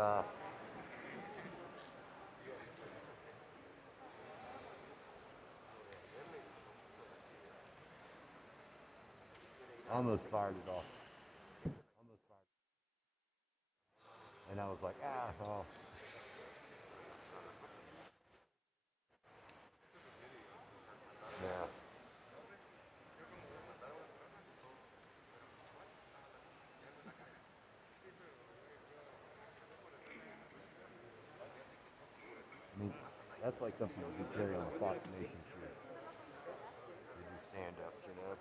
Uh, almost fired it off. Almost fired. And I was like, oh. Yeah. I mean, that's like something you could carry on a Fox Nation shirt. You do stand-ups, you know?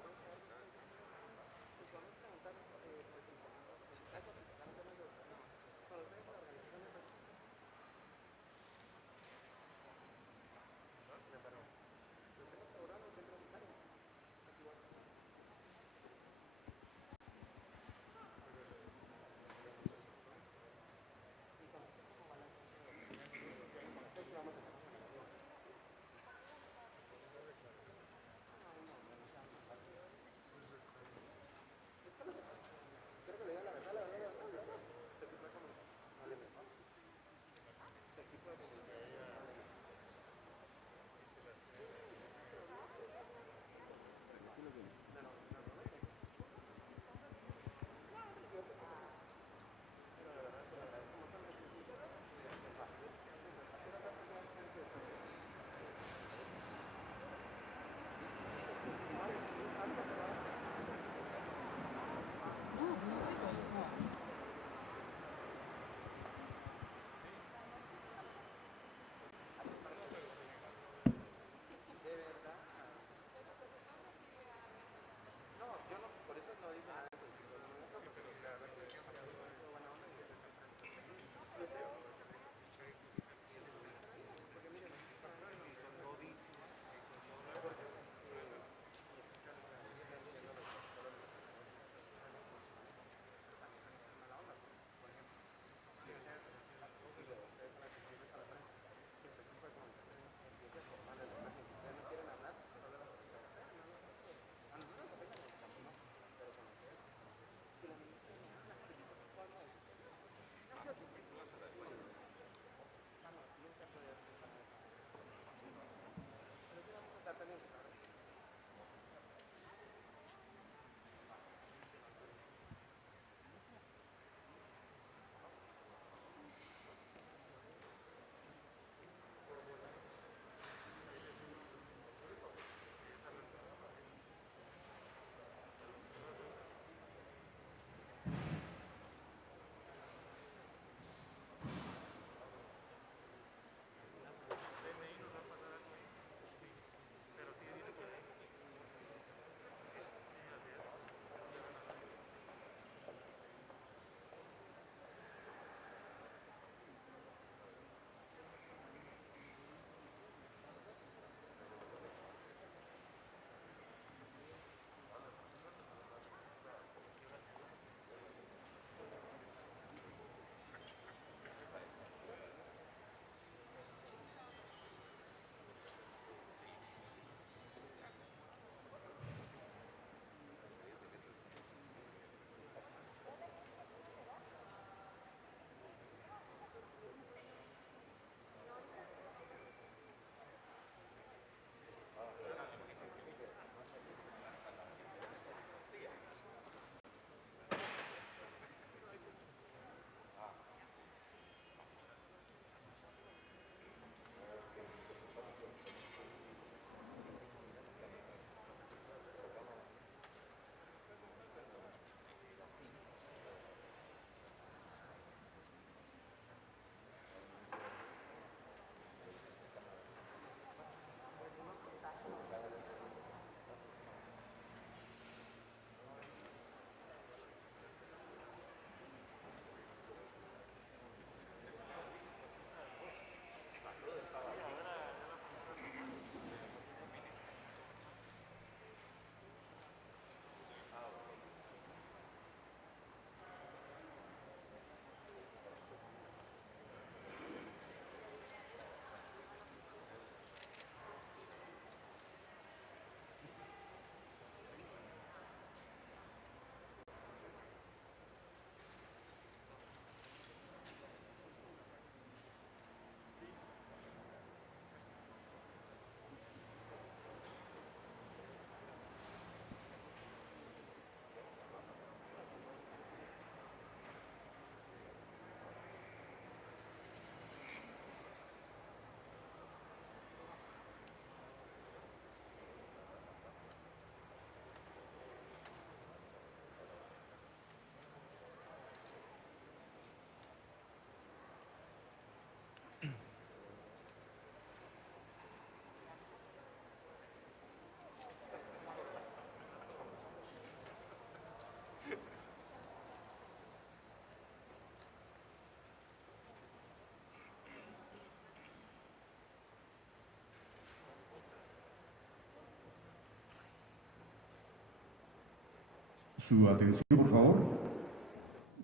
Su atención, por favor.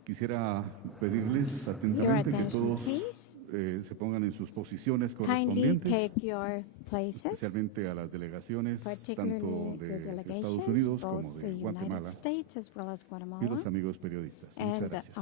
Quisiera pedirles atentamente que todos se pongan en sus posiciones correspondientes, especialmente a las delegaciones tanto de Estados Unidos como de Guatemala y los amigos periodistas. Muchas gracias.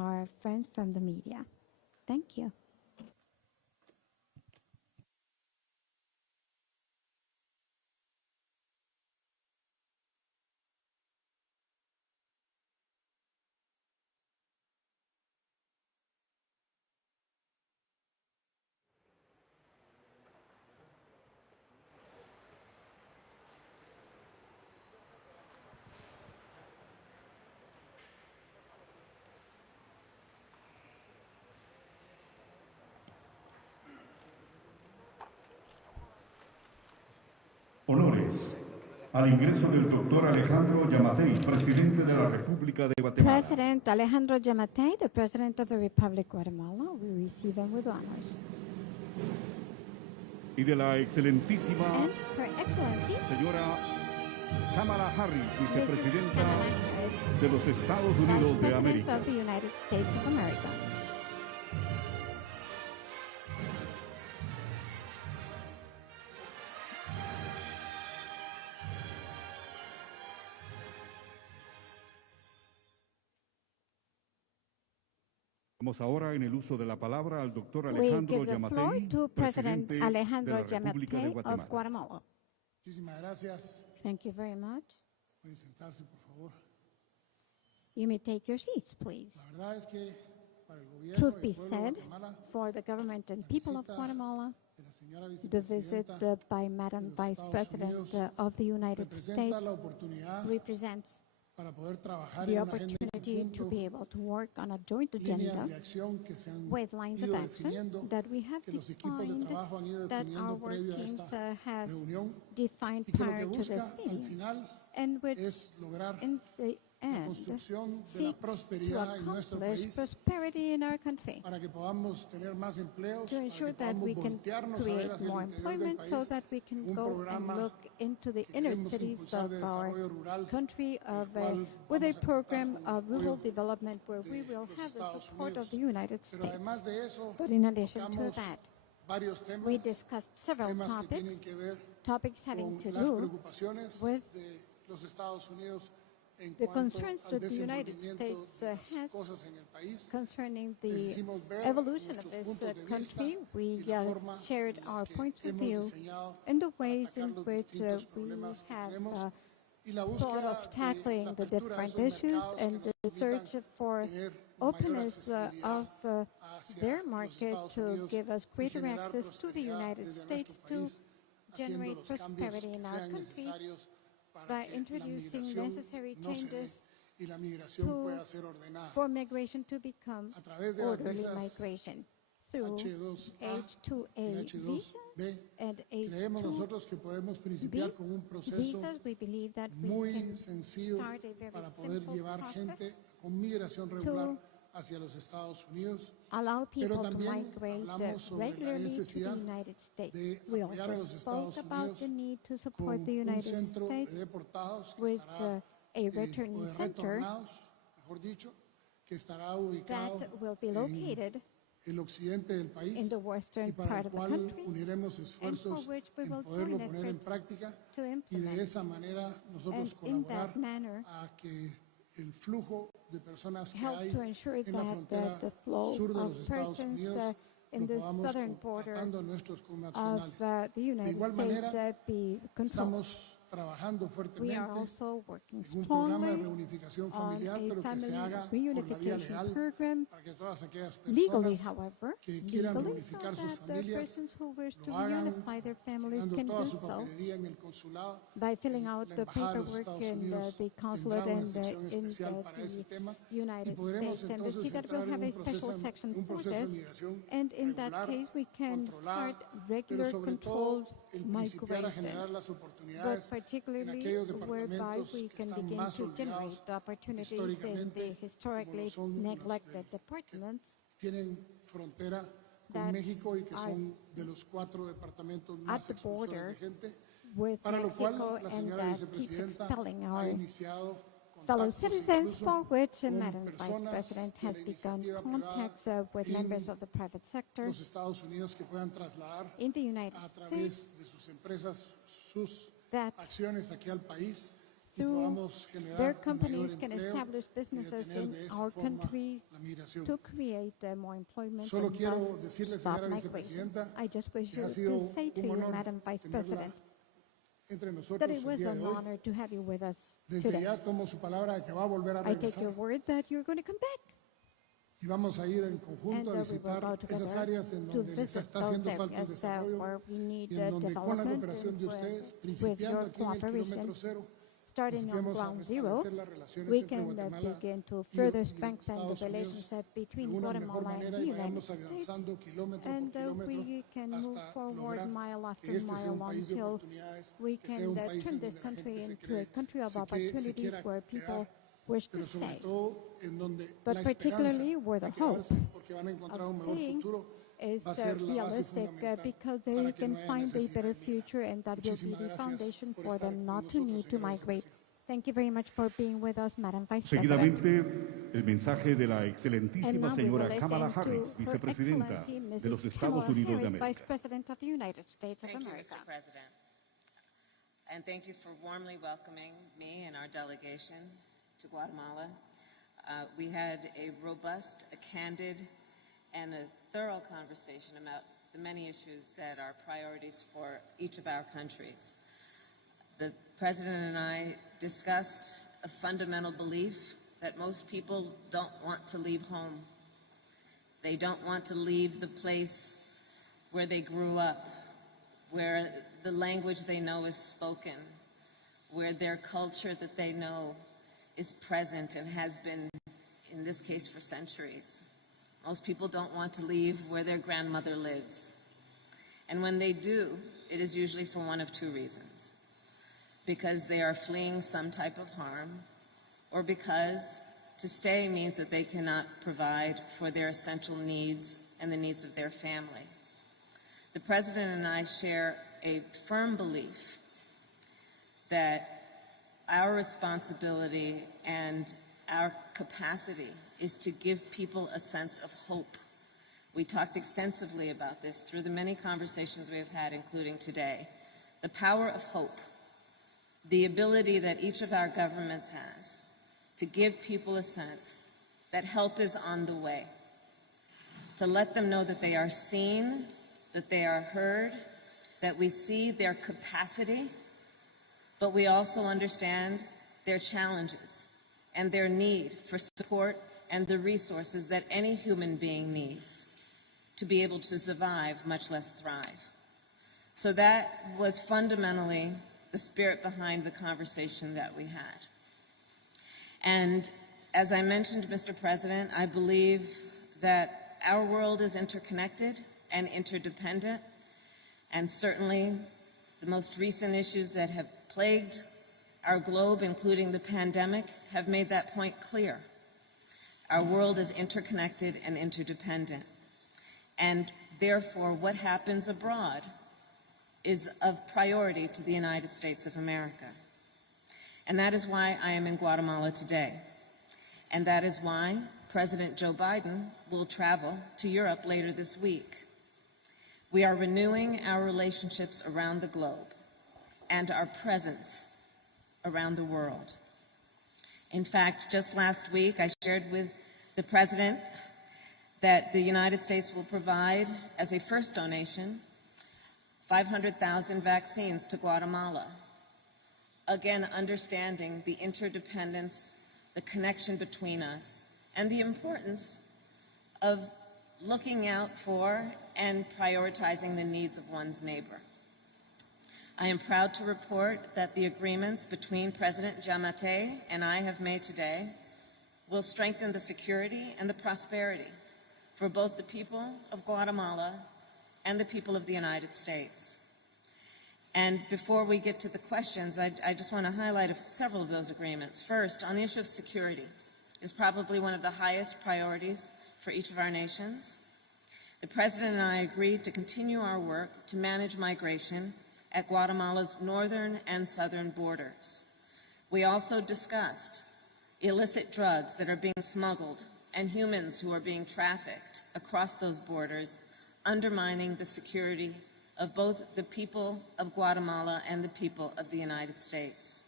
Honores al ingreso del doctor Alejandro Giammattei, presidente de la República de Guatemala. President Alejandro Giammattei, the President of the Republic of Guatemala, we receive him with honors. Y de la excelentísima And Her Excellency, señora Kamala Harris, vicepresidenta Kamala Harris, de los Estados Unidos de Vice President América. of the United States of America. Vamos ahora en el uso de la palabra al doctor We Alejandro give the floor Giammattei, to President presidente Alejandro de la República de Giammattei Guatemala. of Guatemala. Muchísimas gracias. Thank you very much. Pueden sentarse, por favor. You may take your seats, please. La verdad es que para el gobierno Truth y be el pueblo de said, Guatemala, for the government and people of Guatemala, de la señora the visit vicepresidenta by Madam de los Vice Estados President Unidos of the United representa States la oportunidad represents para poder trabajar the en una agenda en opportunity to conjunto, be able to work on a joint líneas agenda de acción que se han with lines of ido action definiendo, that we have que los equipos de defined, trabajo han ido that our definiendo work previo a teams esta have reunión, defined y que lo prior que to busca this al meeting, final and which es lograr in the la end construcción de la seeks to prosperidad en nuestro accomplish país prosperity in our country, para que podamos tener más empleos, to para ensure que that podamos we can voltearnos a ver create hacia el more interior del employment so país, that we can un go and programa look into the que inner queremos cities impulsar of de our desarrollo rural, country el cual with a vamos a contar program con el of rural apoyo development where we de will los have the Estados support of Unidos. the United Pero además States. de eso, But in addition to tocamos that, varios temas, we discussed several temas que tienen topics, que ver topics having con to las do preocupaciones with de los Estados Unidos en the cuanto concerns al that the United desenvolvimiento States de las has cosas en el país. concerning Les the hicimos ver evolution of nuestros this puntos de vista country. We y la forma shared en our las que points of hemos view diseñado and the para ways atacar in los which distintos we problemas que have tenemos y la thought búsqueda of de tackling la the apertura de different esos issues mercados que and nos the permitan search for tener una mayor openness of accesibilidad hacia their los market Estados to Unidos give us y greater generar access to the prosperidad United desde States nuestro to país, haciendo generate los cambios prosperity que in our sean country necesarios para by que la introducing migración necessary no se dé changes y la migración to- pueda ser ordenada. for migration to become A través de las orderly visas migration through H2A H2A y visa H2B, and creemos H2B nosotros que podemos principiar con un proceso visas. We believe that we muy can sencillo start a very para poder simple llevar process gente con migración regular hacia los Estados Unidos, allow pero people to también migrate hablamos sobre la regularly to the necesidad United States. de We apoyar a also los spoke Estados about Unidos the need to con support the un United centro de States deportados que with estará, a o returning de center retornados, mejor dicho, que estará ubicado that will be en located el occidente del país in the y western para part el of the cual country, uniremos esfuerzos which we en will poderlo join poner en efforts práctica to y de implement. esa manera nosotros And in colaborar that manner, a que el flujo de personas que help hay to ensure en la that frontera the flow sur de of los Estados persons Unidos in lo the podamos southern border tratando a nuestros of connacionales. the United igual States manera, be controlled. Estamos trabajando We are fuertemente also working en un programa de strongly reunificación on familiar, a pero que se family haga por la vía reunification legal program, para que todas aquellas legally, personas however, que quieran legally, so reunificar sus that the familias persons who wish to lo hagan reunify their families llenando can toda do su so papelería en el consulado. by filling out La the Embajada de los paperwork Estados in Unidos the consulate tendrá una and sección in especial para ese the tema y United podremos States Embassy entonces that will entrar en have a un special section for proceso de this. migración And in that regular, case, we can controlada, start pero regular sobre controlled todo el principiar a generar migration, las but oportunidades en particularly aquellos whereby departamentos we que can están begin más to generate olvidados the opportunities in the históricamente, como lo historically son los neglected que departments tienen frontera con that México y que are son de los 4 departamentos at más the expulsores border de gente, with para lo cual Mexico la and señora that keeps vicepresidenta expelling ha our iniciado fellow contactos citizens, incluso for which con Madam Vice personas President de has la begun iniciativa contacts privada with members of the private sector los Estados Unidos que puedan trasladar in the United a States través de sus empresas sus that acciones aquí al país y through podamos their generar un mayor companies can empleo establish y businesses detener in de esa our forma country la migración. to create more employment Solo and quiero thus decirle, stop señora migration. vicepresidenta, I just wish que ha to sido say to un you, honor Madam Vice tenerla President, entre that nosotros it el was día an de hoy. honor to have you with us Desde today. ya tomo su palabra de que va a volver a I take your regresar word that you're going to come back. y vamos a ir en And conjunto a we will visitar go esas together áreas en to donde les visit está those haciendo falta el areas desarrollo where we need y en donde con la development cooperación de and ustedes, with principiando your aquí en el cooperation, kilómetro cero, starting on principiemos a ground zero, restablecer las relaciones we entre can Guatemala begin to y further y strengthen the Estados Unidos relationship de between una mejor Guatemala and manera the y United vayamos States. avanzando kilómetro And por kilómetro we can move hasta forward lograr mile after que este sea un mile país de until oportunidades, we que sea can un país turn en this donde la country gente into a country of se opportunities quiera where people quedar, wish to pero sobre stay. todo en donde But la esperanza particularly where the de hope quedarse porque van a encontrar un of mejor staying futuro is va a ser la base realistic fundamental because para they que no can haya find a necesidad better de migrar. future, and that will be Muchísimas the gracias foundation por for estar them con not to nosotros, need to señora migrate. vicepresidenta. Thank you very much for being with us, Madam Vice President. Seguidamente, el mensaje de la And excelentísima now we will señora Kamala listen Harris, to Her vicepresidenta Excellency de los Mrs. Estados Kamala Unidos de Harris, Vice América. President of the United States of Thank you, America. Mr. President. And thank you for warmly welcoming me and our delegation to Guatemala. We had a robust, a candid, and a thorough conversation about the many issues that are priorities for each of our countries. The President and I discussed a fundamental belief that most people don't want to leave home. They don't want to leave the place where they grew up, where the language they know is spoken, where their culture that they know is present and has been, in this case, for centuries. Most people don't want to leave where their grandmother lives. And when they do, it is usually for one of two reasons. Because they are fleeing some type of harm, or because to stay means that they cannot provide for their essential needs and the needs of their family. The President and I share a firm belief that our responsibility and our capacity is to give people a sense of hope. We talked extensively about this through the many conversations we have had, including today. The power of hope, the ability that each of our governments has to give people a sense that help is on the way, to let them know that they are seen, that they are heard, that we see their capacity, but we also understand their challenges and their need for support and the resources that any human being needs to be able to survive, much less thrive. So that was fundamentally the spirit behind the conversation that we had. And as I mentioned, Mr. President, I believe that our world is interconnected and interdependent, and certainly the most recent issues that have plagued our globe, including the pandemic, have made that point clear. Our world is interconnected and interdependent, and therefore what happens abroad is of priority to the United States of America. And that is why I am in Guatemala today. And that is why President Joe Biden will travel to Europe later this week. We are renewing our relationships around the globe and our presence around the world. In fact, just last week, I shared with the President that the United States will provide, as a first donation, 500,000 vaccines to Guatemala. Again, understanding the interdependence, the connection between us, and the importance of looking out for and prioritizing the needs of one's neighbor. I am proud to report that the agreements between President Giammattei and I have made today will strengthen the security and the prosperity for both the people of Guatemala and the people of the United States. And before we get to the questions, I just want to highlight several of those agreements. First, on the issue of security, is probably one of the highest priorities for each of our nations. The President and I agreed to continue our work to manage migration at Guatemala's northern and southern borders. We also discussed illicit drugs that are being smuggled, and humans who are being trafficked across those borders, undermining the security of both the people of Guatemala and the people of the United States.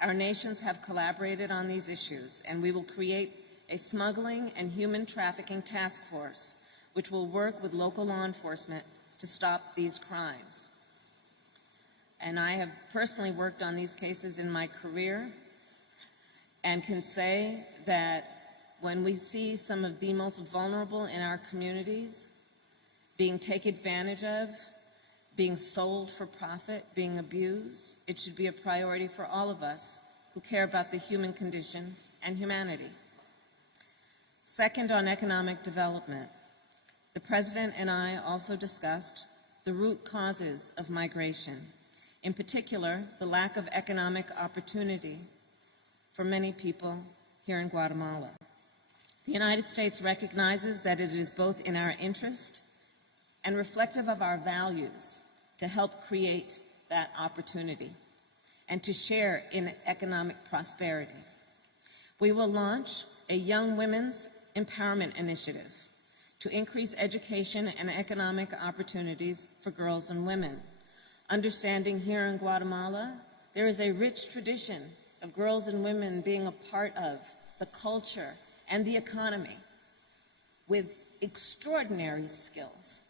Our nations have collaborated on these issues, and we will create a smuggling and human trafficking task force which will work with local law enforcement to stop these crimes. And I have personally worked on these cases in my career and can say that when we see some of the most vulnerable in our communities being taken advantage of, being sold for profit, being abused, it should be a priority for all of us who care about the human condition and humanity. Second, on economic development, the President and I also discussed the root causes of migration, in particular, the lack of economic opportunity for many people here in Guatemala. The United States recognizes that it is both in our interest and reflective of our values to help create that opportunity and to share in economic prosperity. We will launch a Young Women's Empowerment Initiative to increase education and economic opportunities for girls and women. Understanding here in Guatemala, there is a rich tradition of girls and women being a part of the culture and the economy with extraordinary skills,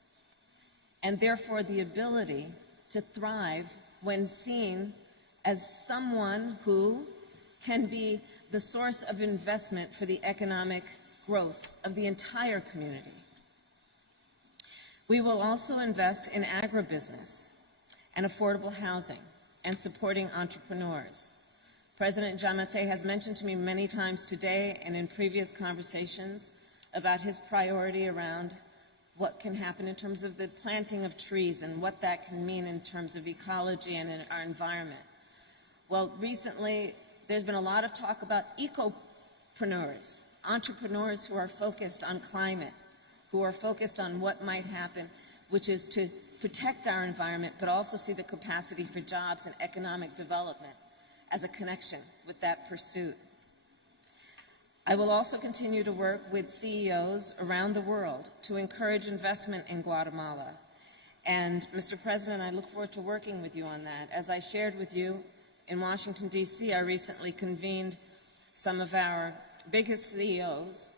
and therefore the ability to thrive when seen as someone who can be the source of investment for the economic growth of the entire community. We will also invest in agribusiness and affordable housing and supporting entrepreneurs. President Giammattei has mentioned to me many times today and in previous conversations about his priority around what can happen in terms of the planting of trees and what that can mean in terms of ecology and in our environment. Well, recently, there's been a lot of talk about ecopreneurs, entrepreneurs who are focused on climate, who are focused on what might happen, which is to protect our environment, but also see the capacity for jobs and economic development as a connection with that pursuit. I will also continue to work with CEOs around the world to encourage investment in Guatemala. And Mr. President, I look forward to working with you on that. As I shared with you in Washington, D.C., I recently convened some of our biggest CEOs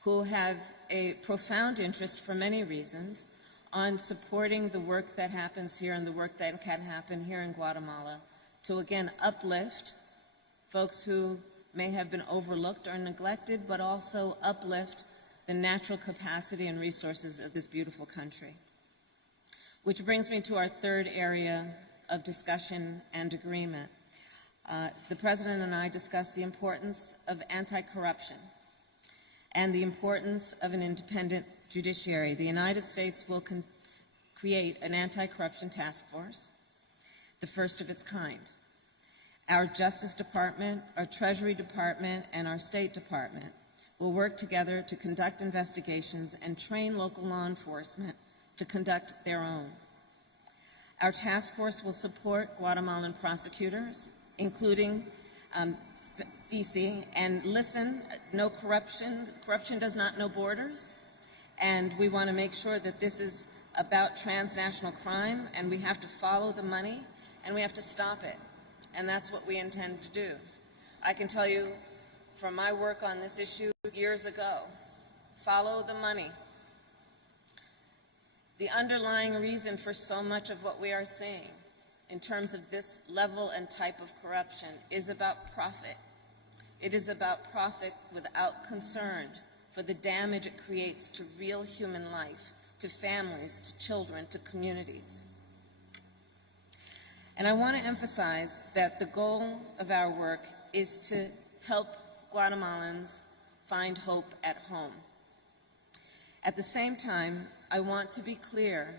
who have a profound interest for many reasons on supporting the work that happens here and the work that can happen here in Guatemala to, again, uplift folks who may have been overlooked or neglected, but also uplift the natural capacity and resources of this beautiful country. Which brings me to our third area of discussion and agreement. The President and I discussed the importance of anti-corruption and the importance of an independent judiciary. The United States will create an anti-corruption task force, the first of its kind. Our Justice Department, our Treasury Department, and our State Department will work together to conduct investigations and train local law enforcement to conduct their own. Our task force will support Guatemalan prosecutors, including FICI, and listen, no corruption. Corruption does not know borders, and we want to make sure that this is about transnational crime, and we have to follow the money, and we have to stop it. And that's what we intend to do. I can tell you from my work on this issue years ago, follow the money. The underlying reason for so much of what we are seeing in terms of this level and type of corruption is about profit. It is about profit without concern for the damage it creates to real human life, to families, to children, to communities. And I want to emphasize that the goal of our work is to help Guatemalans find hope at home. At the same time, I want to be clear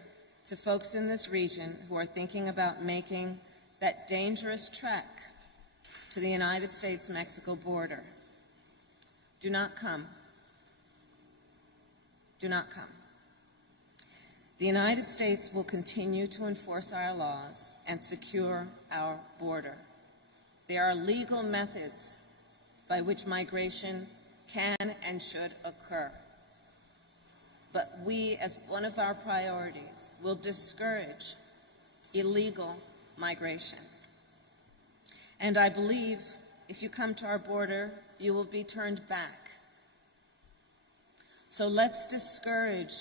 to folks in this region who are thinking about making that dangerous trek to the United States-Mexico border. Do not come. Do not come. The United States will continue to enforce our laws and secure our border. There are legal methods by which migration can and should occur. But we, as one of our priorities, will discourage illegal migration. And I believe if you come to our border, you will be turned back. So let's discourage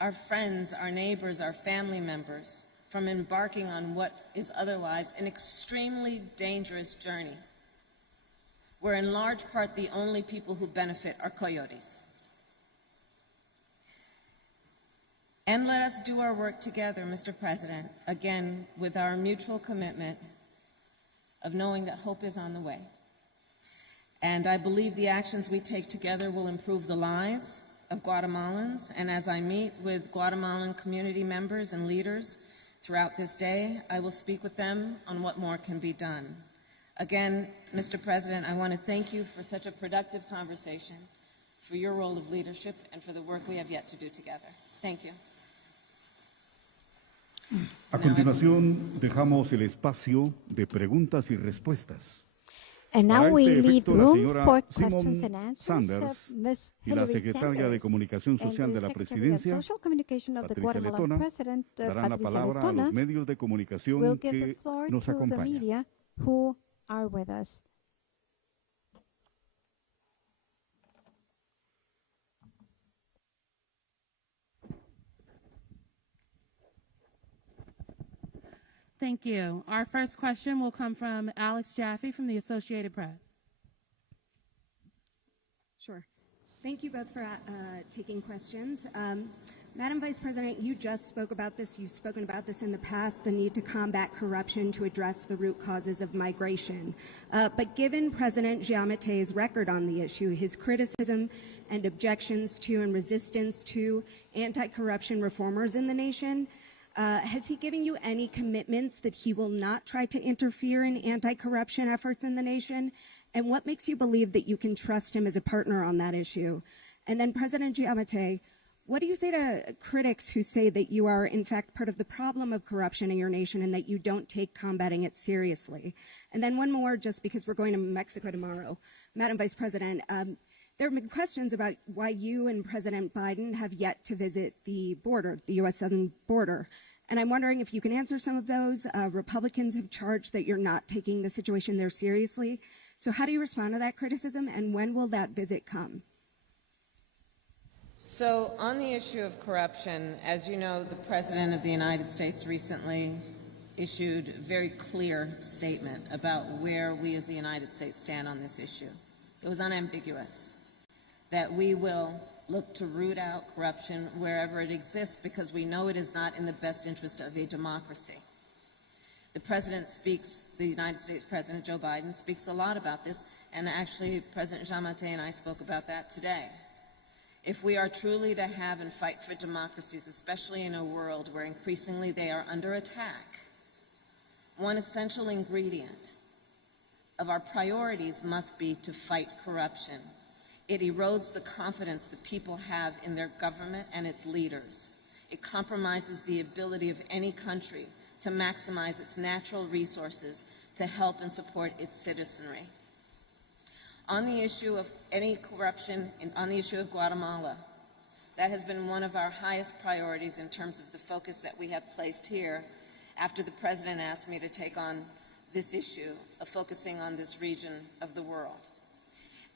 our friends, our neighbors, our family members from embarking on what is otherwise an extremely dangerous journey, where in large part the only people who benefit are coyotes. And let us do our work together, Mr. President, again, with our mutual commitment of knowing that hope is on the way. And I believe the actions we take together will improve the lives of Guatemalans. And as I meet with Guatemalan community members and leaders throughout this day, I will speak with them on what more can be done. Again, Mr. President, I want to thank you for such a productive conversation, for your role of leadership, and for the work we have yet to do together. Thank you. A continuación, dejamos el espacio de preguntas y respuestas. And now we leave room for questions Simon and answers. Sanders Ms. y la Hillary secretaria de Sanders Comunicación Social and de the la Secretary of Presidencia, Social Communication of the Patricia Guatemalan Letona, President, darán la Patricia palabra a Letona, los medios de will comunicación give the que floor nos to the acompañan. media who are with us. Thank you. Our first question will come from Alex Jaffe from the Associated Press. Sure. Thank you both for taking questions. Madam Vice President, you just spoke about this. You've spoken about this in the past, the need to combat corruption to address the root causes of migration. But given President Giammattei's record on the issue, his criticism and objections to and resistance to anti-corruption reformers in the nation, has he given you any commitments that he will not try to interfere in anti-corruption efforts in the nation? And what makes you believe that you can trust him as a partner on that issue? And then President Giammattei, what do you say to critics who say that you are in fact part of the problem of corruption in your nation and that you don't take combating it seriously? And then one more, just because we're going to Mexico tomorrow. Madam Vice President, there have been questions about why you and President Biden have yet to visit the border, the U.S. southern border. And I'm wondering if you can answer some of those. Republicans have charged that you're not taking the situation there seriously. So how do you respond to that criticism, and when will that visit come? So on the issue of corruption, as you know, the President of the United States recently issued a very clear statement about where we as the United States stand on this issue. It was unambiguous that we will look to root out corruption wherever it exists because we know it is not in the best interest of a democracy. The President speaks, the United States President Joe Biden speaks a lot about this, and actually President Giammattei and I spoke about that today. If we are truly to have and fight for democracies, especially in a world where increasingly they are under attack, one essential ingredient of our priorities must be to fight corruption. It erodes the confidence that people have in their government and its leaders. It compromises the ability of any country to maximize its natural resources to help and support its citizenry. On the issue of any corruption, on the issue of Guatemala, that has been one of our highest priorities in terms of the focus that we have placed here after the President asked me to take on this issue of focusing on this region of the world.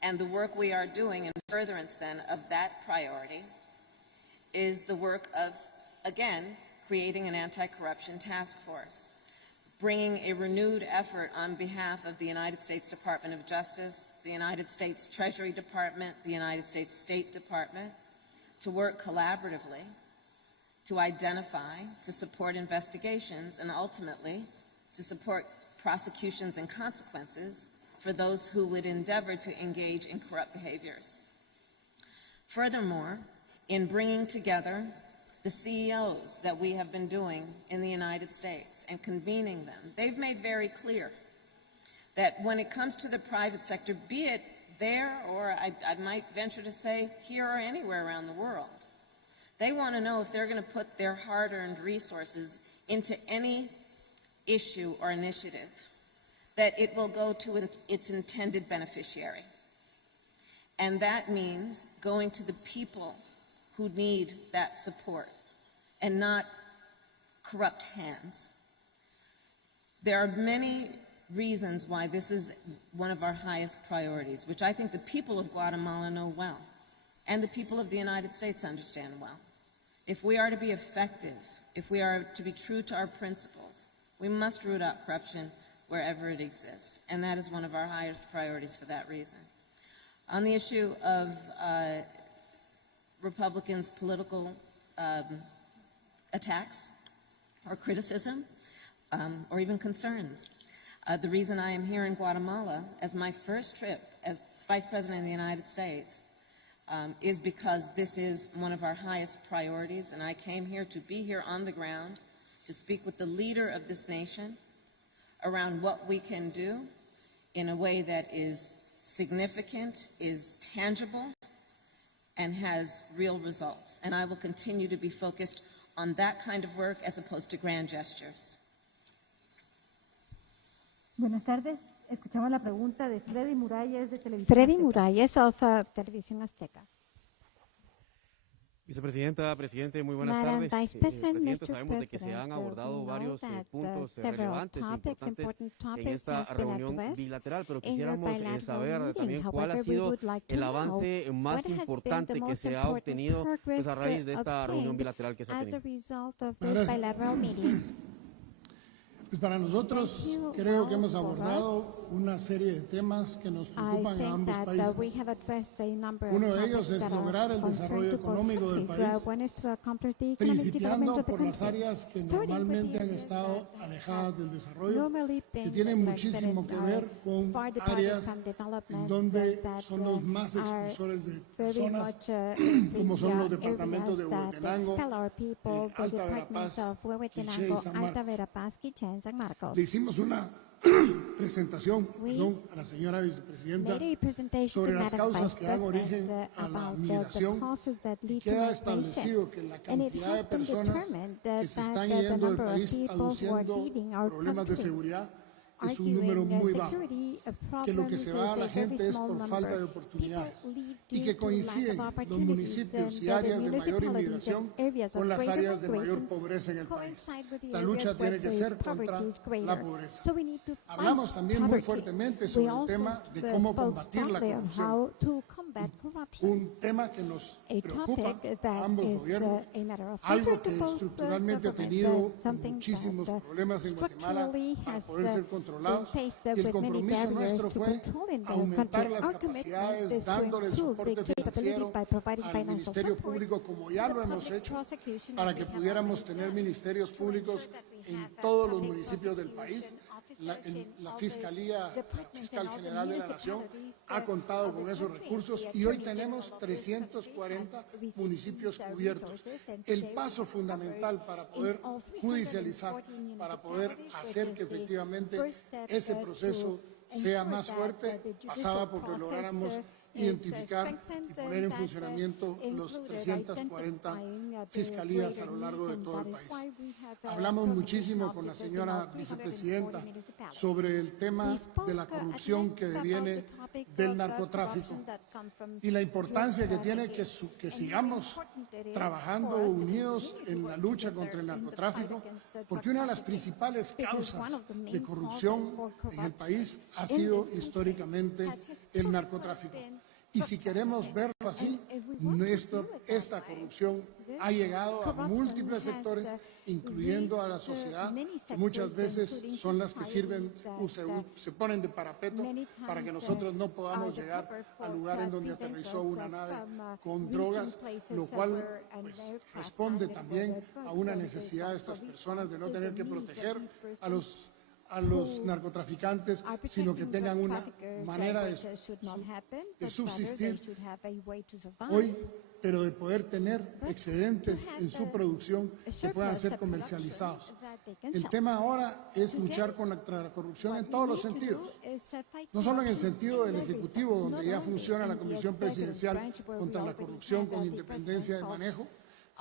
And the work we are doing in furtherance then of that priority is the work of, again, creating an anti-corruption task force, bringing a renewed effort on behalf of the United States Department of Justice, the United States Treasury Department, the United States State Department, to work collaboratively to identify, to support investigations, and ultimately to support prosecutions and consequences for those who would endeavor to engage in corrupt behaviors. Furthermore, in bringing together the CEOs that we have been doing in the United States and convening them, they've made very clear that when it comes to the private sector, be it there or I might venture to say here or anywhere around the world, they want to know if they're going to put their hard-earned resources into any issue or initiative that it will go to its intended beneficiary. And that means going to the people who need that support and not corrupt hands. There are many reasons why this is one of our highest priorities, which I think the people of Guatemala know well, and the people of the United States understand well. If we are to be effective, if we are to be true to our principles, we must root out corruption wherever it exists, and that is one of our highest priorities for that reason. On the issue of Republicans' political attacks or criticism or even concerns, the reason I am here in Guatemala as my first trip as Vice President of the United States is because this is one of our highest priorities, and I came here to be here on the ground to speak with the leader of this nation around what we can do in a way that is significant, is tangible, and has real results. And I will continue to be focused on that kind of work as opposed to grand gestures. Buenas tardes. Escuchamos la pregunta de Freddy Muralles de Televisión Freddy Azteca. Muralles of Televisión Azteca. Vicepresidenta, presidente, muy buenas Madam tardes. Vice President, Presidente, Mr. sabemos de que se han President, abordado we know varios that puntos several relevantes e topics, importantes important en topics esta have been reunión addressed bilateral, pero in your quisiéramos bilateral saber meeting. también cuál ha However, we sido would like to el know avance más what has been the importante que most se ha important obtenido pues, a raíz de esta reunión obtained bilateral que se ha as a tenido. result of Gracias. this bilateral meeting. Pues para nosotros Thank you. creo que Well, hemos for abordado us, una serie de temas que nos I preocupan a think ambos that países. we have addressed a number Uno of de ellos topics es that are lograr el concerned desarrollo to both económico del countries. país, One is to accomplish the economic development principiando of the por las country. áreas que Starting with the normalmente han areas estado that alejadas del desarrollo, normally que been tienen neglected muchísimo and que are ver con far departed áreas from en development donde that son los más are expulsores de very personas, much in como son los the departamentos de areas that Huehuetenango, expel our people, the Alta departments Verapaz, of Quiché y Huehuetenango, San Alta Marcos. Verapaz, Quiché, and San Marcos. Le hicimos una presentación a la señora vicepresidenta Made a presentation sobre to las Madam causas Vice que dan President, origen a la about migración causes that y lead to queda migration. establecido que la And it cantidad de has been personas determined que se that están the yendo del number of país people who are aduciendo leaving our problemas de country seguridad es un número arguing muy bajo, security que lo que problems se va a is la a very gente es small por number. falta de People oportunidades leave y due que to coinciden lack of los opportunities, municipios and y the áreas de mayor municipalities inmigración and areas of con las greater áreas de mayor migration pobreza en el país. coincide with the La areas lucha tiene where que the ser contra poverty is greater. la pobreza. So we need to fight Hablamos también muy poverty. fuertemente We sobre el also tema de cómo spoke combatir la strongly on corrupción. how to combat corruption. Un tema que nos A preocupa topic a that ambos is gobiernos, a matter of algo concern que to both estructuralmente ha governments, tenido something muchísimos that problemas en Guatemala structurally para has poder ser been controlados, faced y el with many compromiso barriers nuestro to fue control in the aumentar country. las Our commitment capacidades is to dándole el improve soporte the capability financiero by providing al financial Ministerio support Público, como ya to lo the hemos public hecho, prosecution para that que we have pudiéramos already tener done, ministerios to ensure públicos that we en have todos los public municipios del prosecution país. La officers in Fiscalía, all the la departments Fiscal and all the General de la Nación municipalities ha contado of the con esos country. recursos The y hoy Attorney tenemos General of this country 340 has received municipios the cubiertos. resources, and El today paso we have fundamental covered para in poder all 314 judicializar, para poder municipalities, hacer which que is the efectivamente first step ese to proceso sea ensure más that fuerte, the judicial pasaba porque process, lográramos is identificar strengthened y poner en and that, funcionamiento los included 340 identifying the fiscalías a greater lo largo de needs, todo el and that is país. why we have, Hablamos prosecution muchísimo con la officers in señora all 340 vicepresidenta municipalities. sobre el tema We spoke de la at corrupción length que about deviene the topic del of narcotráfico corruption that come from y la importancia drug que tiene que, trafficking. que And sigamos how important it is trabajando for us to unidos continue to en la work lucha together contra el in the narcotráfico, fight against the porque drug una de las trafficking. principales Because causas one of the main de corrupción causes for en el corruption país ha in sido this country históricamente has el historically narcotráfico. been Y si queremos verlo así, esta corrupción ha llegado a múltiples sectores, incluyendo a la sociedad, que muchas veces son las que sirven, se ponen de parapeto para que nosotros no podamos llegar al lugar en donde aterrizó una nave con drogas, lo cual pues, responde también a una necesidad de estas personas de no tener que proteger a los narcotraficantes, sino que tengan una manera de subsistir hoy, pero de poder tener excedentes en su producción que puedan ser comercializados. El tema ahora es luchar contra la corrupción en todos los sentidos, no solo en el sentido del Ejecutivo, donde ya funciona la Comisión Presidencial contra la Corrupción con independencia de manejo,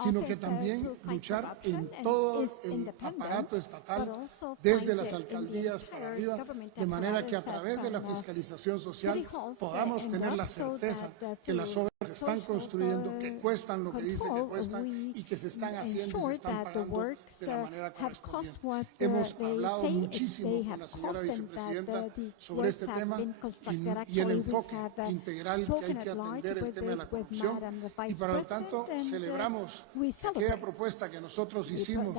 sino que también luchar en todo el aparato estatal, desde las alcaldías para arriba, de manera que a través de la fiscalización social podamos tener la certeza que las obras se están construyendo, que cuestan lo que dice que cuestan y que se están haciendo y se están pagando de la manera correspondiente. Hemos hablado muchísimo con la señora vicepresidenta sobre este tema y el enfoque integral que hay que atender el tema de la corrupción, y para lo tanto celebramos aquella propuesta que nosotros hicimos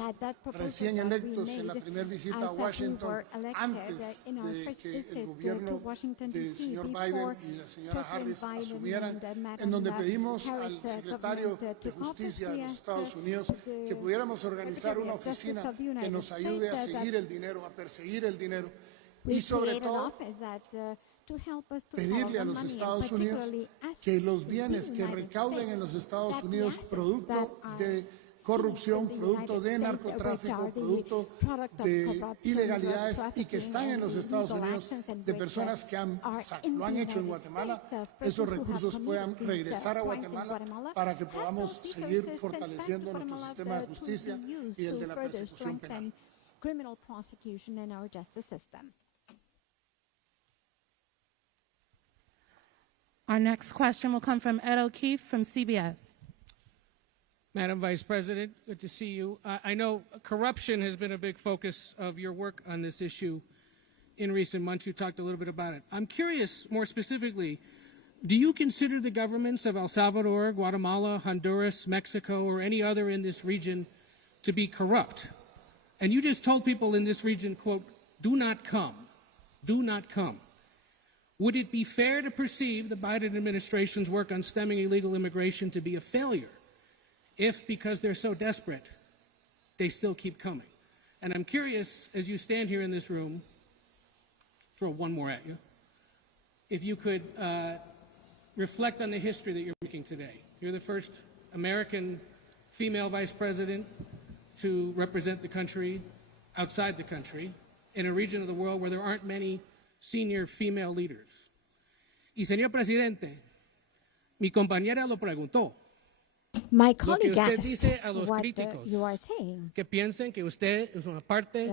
recién electos en la primera visita a Washington antes de que el gobierno del señor Biden y la señora Harris asumieran, en donde pedimos al secretario de Justicia de los Estados Unidos que pudiéramos organizar una oficina que nos ayude a seguir el dinero, a perseguir el dinero y sobre todo pedirle a los Estados Unidos que los bienes que recauden en los Estados Unidos producto de corrupción, producto de narcotráfico, producto de ilegalidades y que están en los Estados Unidos de personas que lo han hecho en Guatemala, esos recursos puedan regresar a Guatemala para que podamos seguir fortaleciendo nuestro sistema de justicia y el de la persecución penal. Our next question will come from Ed O'Keefe from CBS. Madam Vice President, good to see you. I know corruption has been a big focus of your work on this issue in recent months. You talked a little bit about it. I'm curious, more specifically, do you consider the governments of El Salvador, Guatemala, Honduras, Mexico, or any other in this region to be corrupt? And you just told people in this region, quote, do not come, do not come. Would it be fair to perceive the Biden administration's work on stemming illegal immigration to be a failure if, because they're so desperate, they still keep coming? And I'm curious, as you stand here in this room, throw one more at you, if you could reflect on the history that you're making today. You're the first American female vice president to represent the country outside the country in a region of the world where there aren't many senior female leaders. Y señor presidente, mi compañera lo preguntó. My Lo que colleague usted asked dice a los what críticos you are saying. que piensen que usted es una parte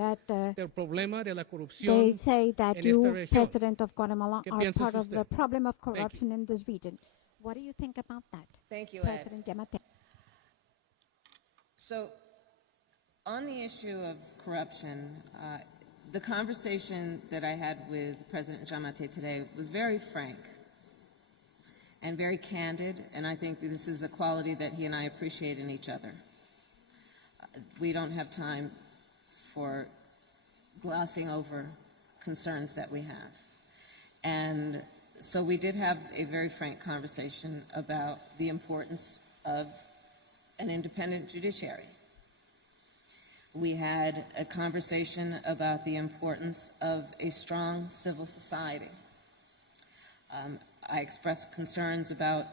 del problema de la They corrupción say that en you, esta región. President of Guatemala, ¿Qué are piensa part of usted? the problem of Thank you. corruption in this region. What do you think about that? Thank you, Ed. President Giammattei. So, on the issue of corruption, the conversation that I had with President Giammattei today was very frank and very candid, and I think this is a quality that he and I appreciate in each other. We don't have time for glossing over concerns that we have. And so we did have a very frank conversation about the importance of an independent judiciary. We had a conversation about the importance of a strong civil society. I expressed concerns about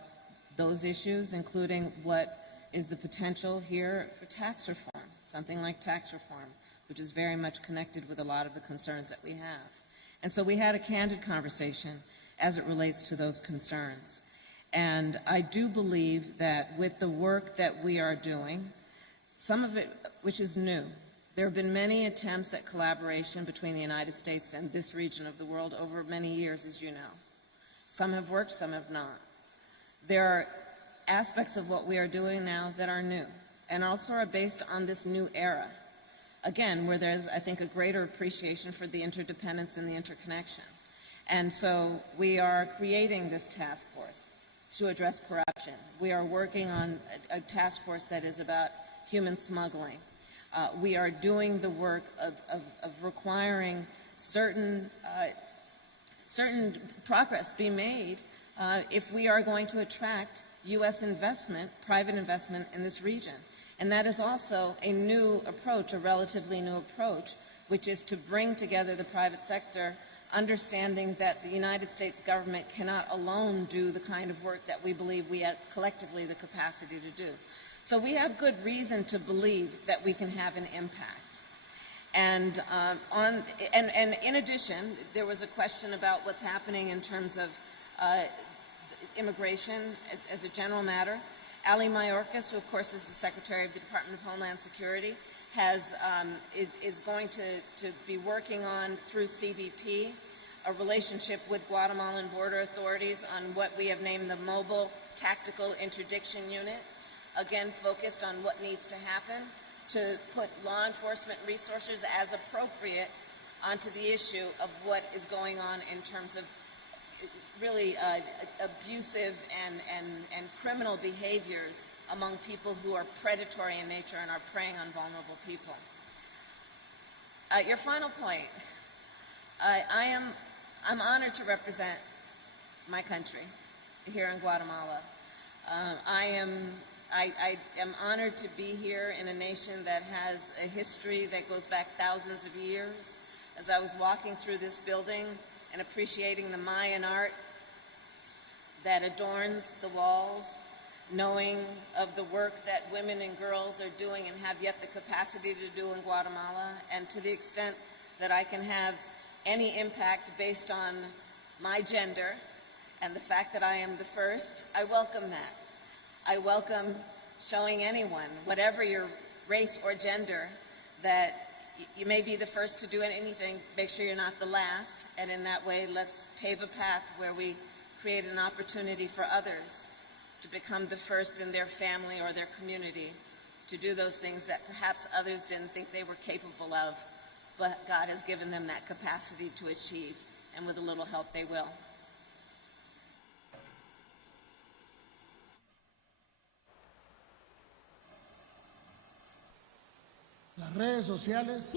those issues, including what is the potential here for tax reform, something like tax reform, which is very much connected with a lot of the concerns that we have. And so we had a candid conversation as it relates to those concerns. And I do believe that with the work that we are doing, some of it which is new. There have been many attempts at collaboration between the United States and this region of the world over many years, as you know. Some have worked, some have not. There are aspects of what we are doing now that are new and also are based on this new era. Again, where there's, I think, a greater appreciation for the interdependence and the interconnection. And so we are creating this task force to address corruption. We are working on a task force that is about human smuggling. We are doing the work of requiring certain progress be made if we are going to attract U.S. investment, private investment in this region. And that is also a new approach, a relatively new approach, which is to bring together the private sector, understanding that the United States government cannot alone do the kind of work that we believe we have collectively the capacity to do. So we have good reason to believe that we can have an impact. And in addition, there was a question about what's happening in terms of immigration as a general matter. Ali Mayorkas, who of course is the Secretary of the Department of Homeland Security, is going to be working on, through CBP, a relationship with Guatemalan border authorities on what we have named the Mobile Tactical Interdiction Unit, again focused on what needs to happen to put law enforcement resources as appropriate onto the issue of what is going on in terms of really abusive and criminal behaviors among people who are predatory in nature and are preying on vulnerable people. Your final point, I'm honored to represent my country here in Guatemala. I am honored to be here in a nation that has a history that goes back thousands of years. As I was walking through this building and appreciating the Mayan art that adorns the walls, knowing of the work that women and girls are doing and have yet the capacity to do in Guatemala, and to the extent that I can have any impact based on my gender and the fact that I am the first, I welcome that. I welcome showing anyone, whatever your race or gender, that you may be the first to do anything, make sure you're not the last, and in that way let's pave a path where we create an opportunity for others to become the first in their family or their community to do those things that perhaps others didn't think they were capable of, but God has given them that capacity to achieve, and with a little help they will. Las redes sociales,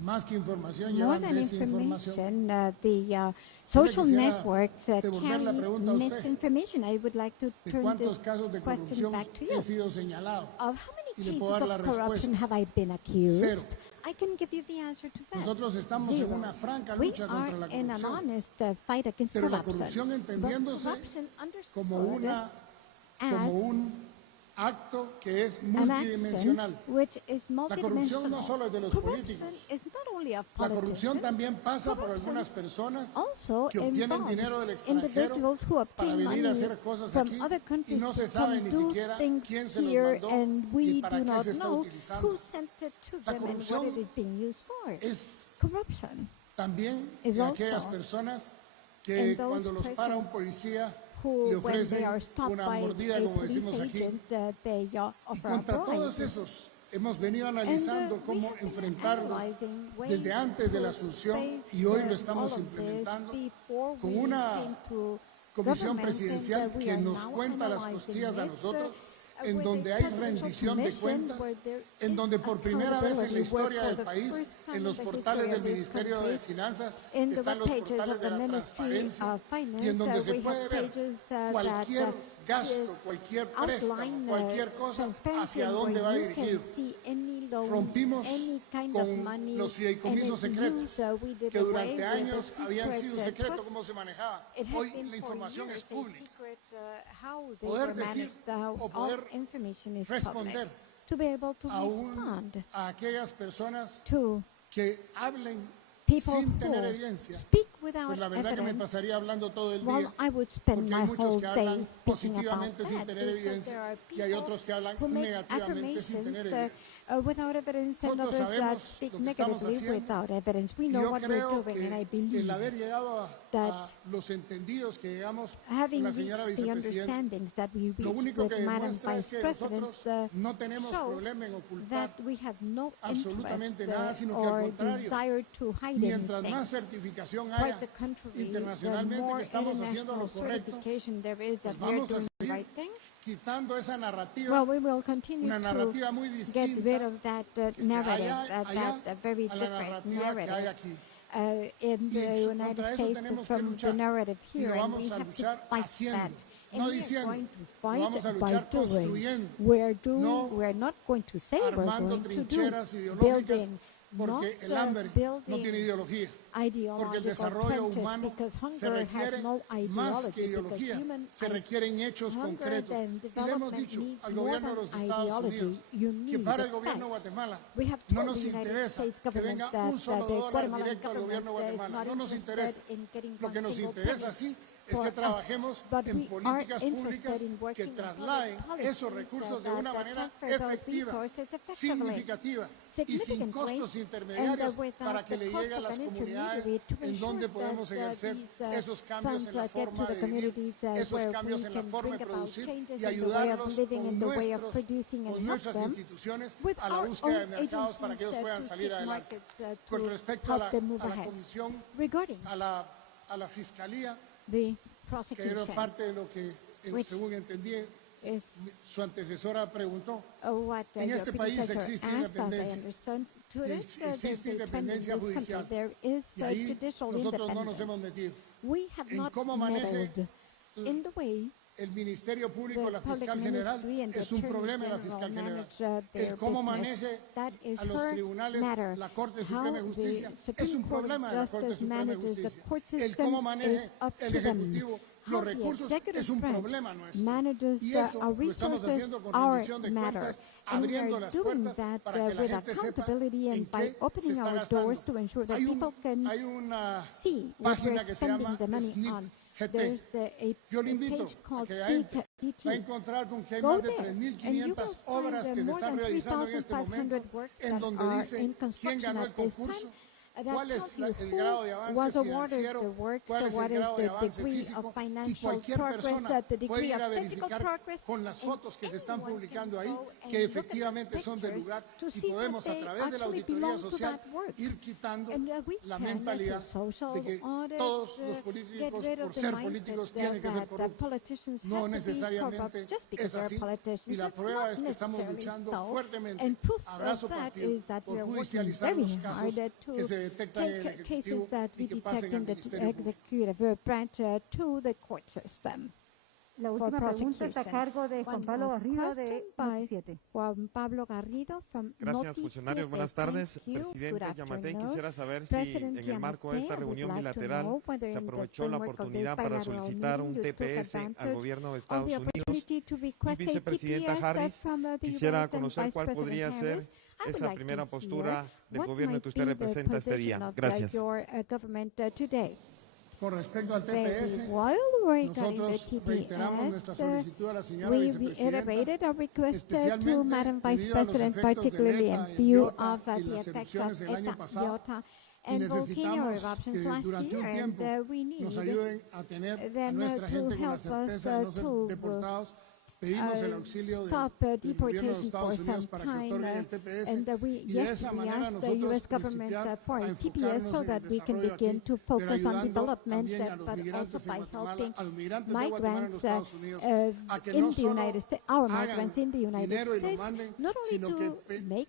más que información, More llevan than desinformación. information, the social quisiera networks devolver la carry pregunta a usted. misinformation. I would like to ¿De turn cuántos this casos de question corrupción back to he you. sido señalado? Of how many Y le cases puedo dar la of corruption respuesta. have I been accused? Cero. I can give you the answer to that. Nosotros estamos en Zero. una franca We lucha contra la are in an corrupción. honest fight against Pero la corruption. corrupción But entendiéndose corruption como understood como as un acto que es an multidimensional. action which is La corrupción no multidimensional. solo es de los Corruption políticos. is not only of La corrupción politicians. también pasa por Corruption algunas personas also que obtienen involves dinero del extranjero individuals who para obtain venir a money hacer cosas from aquí other y countries no se to sabe come ni do siquiera things quién se los here, mandó and y we para do qué not se está know utilizando. who sent it to La them and what corrupción it is being used for. Es Corruption también is de aquellas also personas que in those cuando los para un persons policía who, le when they ofrecen are stopped una by mordida, a como police decimos aquí. agent, they Y offer a contra todos bribe. esos hemos venido analizando we cómo have been enfrentarlos analyzing ways desde antes de la to asunción face y hoy lo all estamos of this implementando before con we una came to comisión government, presidencial and we que are nos now cuenta las analyzing costillas a it, nosotros, en with donde a hay presidential rendición de commission cuentas, where there en is donde por primera vez en la accountability, where historia for del the país, first time en los in the portales history del of this Ministerio de country, Finanzas, in the están los web pages portales of de the la Ministry transparencia of Finance, y en donde se we puede have ver pages cualquier that gasto, cualquier préstamo, outline cualquier cosa, transparency hacia and dónde where va you can dirigido. see any loan, Rompimos any kind of con money, los fideicomisos and its secretos, use, we did que away durante with años the habían secret, sido secretos trust. cómo se manejaba. It has Hoy been la for información years es a pública. secret, how they Poder were decir managed, how o poder all information is responder public. To be able to aún respond a aquellas personas to que hablen people sin tener who evidencia, speak without pues la verdad que me evidence. pasaría hablando todo el Well, día, I would spend porque my hay muchos whole que day hablan speaking about positivamente sin that, tener because there evidencia are y hay people otros que hablan who make negativamente sin tener affirmations evidencia. without evidence, and Nosotros others that sabemos speak lo que estamos negatively haciendo, without evidence. We Y know yo what we're creo doing, and I que believe el haber llegado a that los entendidos que llegamos con having la reached señora the vicepresidenta, understandings that we lo reached único que with Madam demuestra es Vice que President nosotros no tenemos show problema en ocultar that we have no absolutamente interest nada, sino que al or contrario, desire to hide mientras anything. más certificación Quite haya the contrary, the internacionalmente more que estamos haciendo lo international correcto, certification there is pues that we are vamos a doing the seguir right thing. quitando esa narrativa, Well, we will continue una to narrativa muy get distinta rid of that que se narrative, halla allá that very a la different narrativa que hay narrative aquí. in Y the United contra eso States tenemos que from the luchar. narrative Y here, lo and vamos we a have to luchar fight haciendo, that. no And we are diciendo. going to Lo fight vamos a by luchar doing. construyendo, We're doing. no We're not going to say we're armando going to do. trincheras ideológicas, Building, porque not el hambre no building tiene ideología. Porque el ideological desarrollo trenches, humano because se hunger requiere has no más que ideology, ideología, because human se requieren hechos hunger concretos. and Y le hemos development dicho needs al more gobierno de than los Estados ideology. Unidos You que need para the el gobierno de facts. Guatemala We have no told nos the United interesa States que government venga that un solo the dólar Guatemalan directo al government gobierno de is Guatemala. not No nos interested interesa. in getting Lo que one nos single interesa penny. sí es que trabajemos en políticas públicas que trasladen esos recursos de una manera efectiva, significativa y sin costos intermediarios para que le llegue a las comunidades en donde podemos ejercer esos cambios en la forma de vivir, esos cambios en la forma de producir y ayudarlos con nuestras instituciones a la búsqueda de mercados para que ellos puedan salir adelante. Con respecto a la comisión, a la fiscalía, que era parte de lo que, según entendí, su antecesora preguntó. En este país existe independencia. Existe independencia judicial. Y ahí nosotros no nos hemos metido. En cómo maneje el Ministerio Público, la Fiscal General, es un problema en la Fiscal General. El cómo maneje a los tribunales la Corte Suprema de Justicia es un problema de la Corte Suprema de Justicia. El cómo maneje el Ejecutivo los recursos es un problema nuestro. Y eso lo estamos haciendo con rendición de cuentas, abriendo las puertas para que la gente sepa en qué se está gastando. Hay una página que se llama SNIP. Yo le invito a que entre. Va a encontrar con que hay más de 3.500 obras que se están realizando en este momento, en donde dicen quién ganó el concurso, cuál es el grado de avance financiero, cuál es el grado de avance físico, y cualquier persona puede ir a verificar con las fotos que se están publicando ahí que efectivamente son del lugar, y podemos a través de la auditoría social ir quitando la mentalidad de que todos los políticos, por ser políticos, tienen que ser corruptos. No necesariamente es así, y la prueba es que estamos luchando fuertemente, a brazo partido, por judicializar los casos que se detectan en el Ejecutivo y que pasen al Ministerio Público. La última pregunta está a cargo de Juan Pablo Garrido de Noticiete. Juan Pablo Garrido from Gracias, funcionarios. Buenas tardes. Presidente Giammattei, quisiera saber si en el marco de esta reunión bilateral se aprovechó la oportunidad para solicitar un TPS al gobierno de Estados Unidos. Y vicepresidenta Harris, quisiera conocer cuál podría ser esa primera postura del gobierno que usted representa este día. Gracias. Con respecto al TPS, nosotros reiteramos nuestra solicitud a la señora vicepresidenta, especialmente debido a los efectos del ETA en Biota y las erupciones del año pasado, y necesitamos que durante un tiempo nos ayuden a tener a nuestra gente con la certeza de no ser deportados. Pedimos el auxilio del gobierno de Estados Unidos para que otorguen el TPS, y de esa manera nosotros principiar a enfocarnos en el desarrollo aquí, pero ayudando también a los migrantes en Guatemala, a los migrantes de Guatemala en los Estados Unidos, a que no solo hagan dinero y lo manden, sino que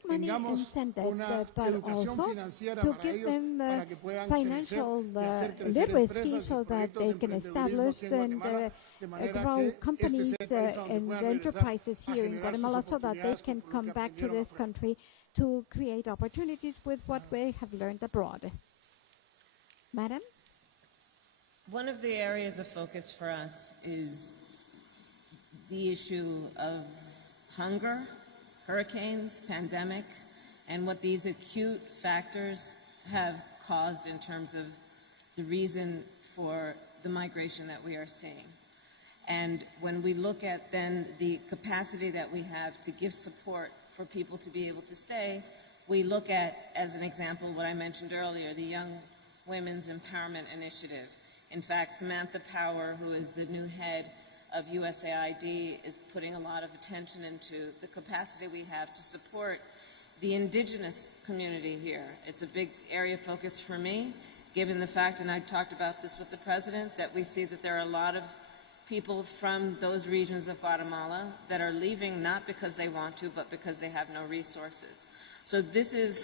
tengamos una educación financiera para ellos, para que puedan crecer y hacer crecer empresas y proyectos de emprendedurismo aquí en Guatemala, de manera que este sea el país a donde puedan regresar a generar sus oportunidades con lo que aprendieron afuera. To create opportunities with what we have learned abroad. Madam? One of the areas of focus for us is the issue of hunger, hurricanes, pandemic, and what these acute factors have caused in terms of the reason for the migration that we are seeing. And when we look at then the capacity that we have to give support for people to be able to stay, we look at, as an example, what I mentioned earlier, the Young Women's Empowerment Initiative. In fact, Samantha Power, who is the new head of USAID, is putting a lot of attention into the capacity we have to support the indigenous community here. It's a big area of focus for me, given the fact, and I talked about this with the president, that we see that there are a lot of people from those regions of Guatemala that are leaving not because they want to, but because they have no resources. So this is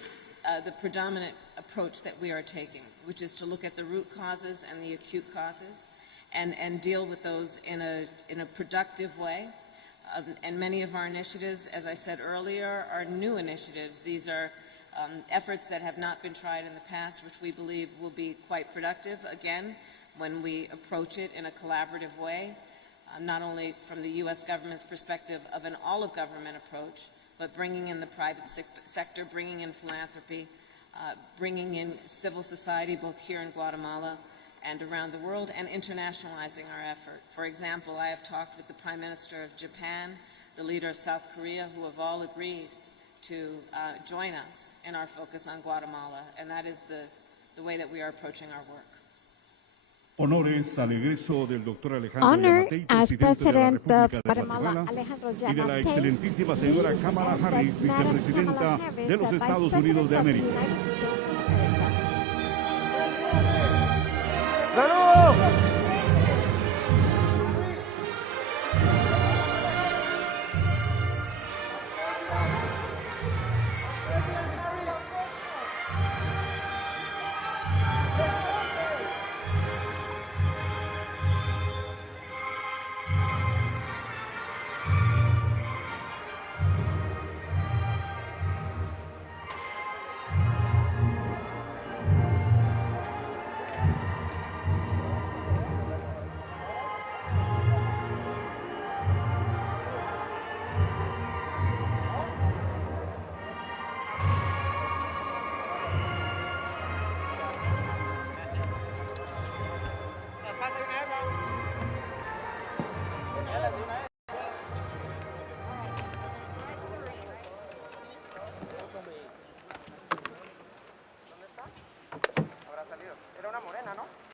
the predominant approach that we are taking, which is to look at the root causes and the acute causes and deal with those in a productive way. And many of our initiatives, as I said earlier, are new initiatives. These are efforts that have not been tried in the past, which we believe will be quite productive, again, when we approach it in a collaborative way, not only from the U.S. government's perspective of an all-of-government approach, but bringing in the private sector, bringing in philanthropy, bringing in civil society, both here in Guatemala and around the world, and internationalizing our effort. For example, I have talked with the Prime Minister of Japan, the leader of South Korea, who have all agreed to join us in our focus on Guatemala, and that is the way that we are approaching our work. Honores al egreso del doctor Alejandro Honor Giammattei, as presidente de la President of República de Guatemala, Guatemala, Alejandro y de la Giammattei, excelentísima señora Kamala Harris, vicepresidenta de los Estados Unidos de América. Era una morena, ¿no?